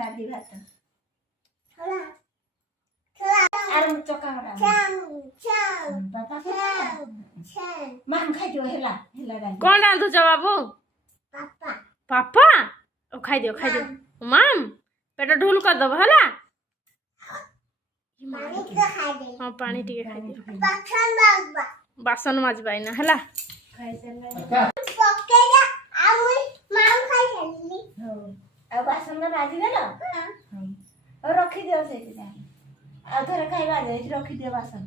डाली भात थोड़ा थोड़ा आर चका बड़ा चाम पापा चाम माम खाइ दियो हेला हेला डाली कौन डाल दो बाबू पापा पापा ओ खाइ दियो माम पेट ढूल कर दो हला पानी तो खाइ दे हां पानी टिके खाइ दियो बासन बाबा बासन माजबाई ना हला खाइ चल पकेगा आ मुई माम खाइ चली हो आ बासन में राजी देलो हां और रखी दियो से आ थोड़े खाइबा दे रखी दियो बासन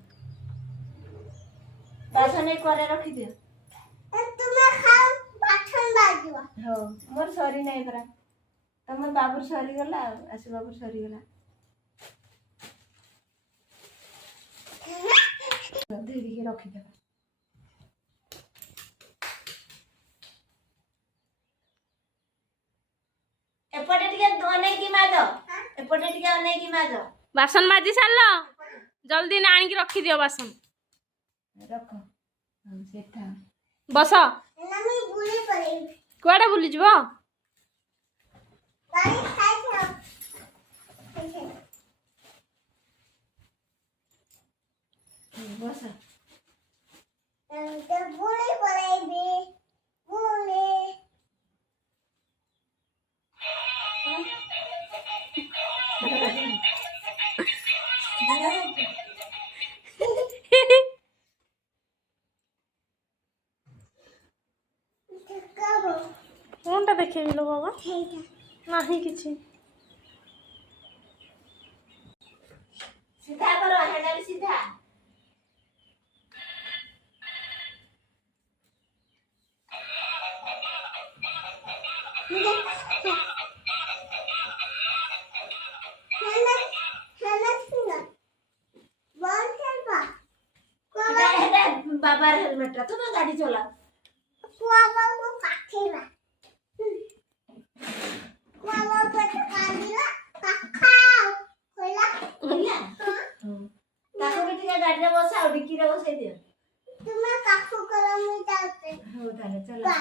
बासन एक करे रखी दियो तुमे खाओ बासन बाजवा हो मोर सॉरी नहीं करा तमर बाबू सॉरी गला आसु बाबू सॉरी गला धीरे के रखी दे एपटे टिके दोने की माजो एपटे टिके अने की माजो बासन माजी सारलो जल्दी ना आनी रखी दियो बासन रखो सेठा बस नमी बुली पड़े कुआडे बुली जबो गाड़ी खाइ छ बस ते बुली पड़े बे बुली कोनटा देखेबी लो बाबा नाही किछि सीधा करो हैंडल सीधा बाबा हेलमेट तो मैं गाड़ी चला बाबा को काखेला बाबा को कालीला काखाओ होला होला ताको बेटी का गाड़ी रे बसा और डिक्की रे बसाई दियो तुम्हें काखो करा में जाते हो ताले चला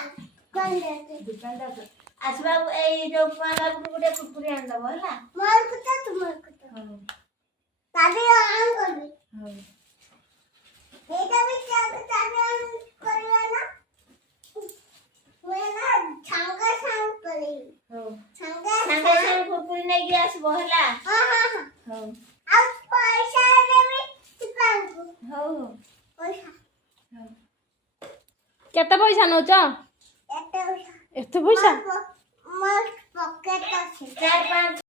कौन जाते दुकान जाते आसबा ए जो पाला गुडे कुरकुरे आन दबो होला मोर कुता तुम्हार कुता हां तादे आन करबी हां एटा भी क्या तादे आन करला ना वेना छांगा सांग करे हो छांगा सांग कुरकुरे नहीं गया आसबो होला हां हां हां हो अब पैसा देबी दुकान को हो हो पैसा हो केते पैसा नोच एते पैसा एते पैसा मोर पॉकेट আছে 4-5